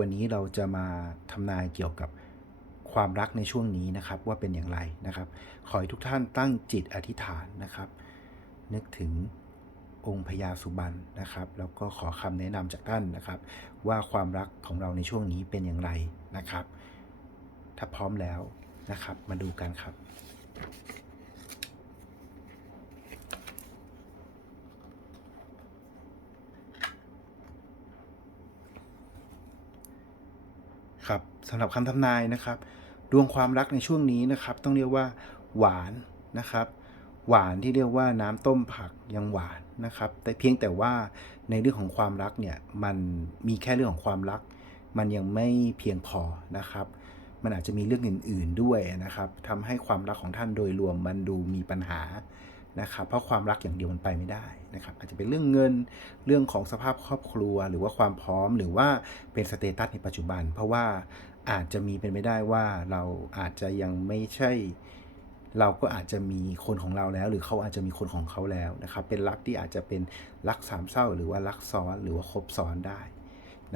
วันนี้เราจะมาทำนายเกี่ยวกับความรักในช่วงนี้นะครับ ว่าเป็นอย่างไรนะครับ ขอให้ทุกท่านตั้งจิตอธิษฐานนะครับ นึกถึงองค์พญาสุบรรณนะครับ แล้วก็ขอคำแนะนำจากท่านนะครับ ว่าความรักของเราในช่วงนี้เป็นอย่างไรนะครับ ถ้าพร้อมแล้วนะครับ มาดูกันครับ ครับสำหรับคำทำนายนะครับ ดวงความรักในช่วงนี้นะครับ ต้องเรียกว่า หวานนะครับ หวานที่เรียกว่าน้ำต้มผักยังหวานนะครับ แต่เพียงแต่ว่าในเรื่องของความรักเนี่ยมันมีแค่เรื่องของความรัก มันยังไม่เพียงพอนะครับ มันอาจจะมีเรื่องอื่น ๆด้วยนะครับทำให้ความรักของท่านโดยรวมมันดูมีปัญหา นะครับเพราะความรักอย่างเดียวมันไปไม่ได้นะครับอาจจะเป็นเรื่องเงินเรื่องของสภาพครอบครัว หรือว่าความพร้อมหรือว่าเป็นสเตตัสในปัจจุบัน เพราะว่าอาจจะมีเป็นไปได้ว่าเราอาจจะยังไม่ใช่ เราก็อาจจะมีคนของเราแล้ว หรือเขาอาจจะมีคนของเขาแล้วนะครับเป็นรักที่อาจจะเป็นรักสามเศร้า หรือว่ารักซ้อนหรือว่าคบซ้อนได้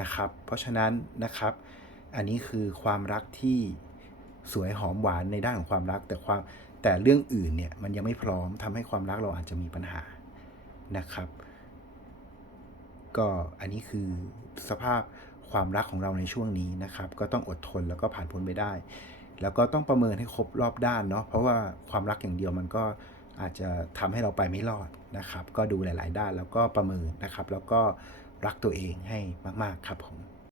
นะครับ เพราะฉะนั้นนะครับ อันนี้คือความรักที่ สวยหอมหวานในด้านของความรัก แต่ความแต่เรื่องอื่นเนี่ยมันยังไม่พร้อมทำให้ความรักเราอาจจะมีปัญหานะครับ ก็อันนี้คือสภาพความรักของเราในช่วงนี้นะครับ ก็ต้องอดทนแล้วก็ผ่านพ้นไปได้ แล้วก็ต้องประเมินให้ครบรอบด้านเนาะเพราะว่าความรักอย่างเดียวมันก็อาจจะทำให้เราไปไม่รอดนะครับ ก็ดูหลาย ๆ ด้านแล้วก็ประเมินนะครับ แล้วก็รักตัวเองให้มาก ๆ ครับผม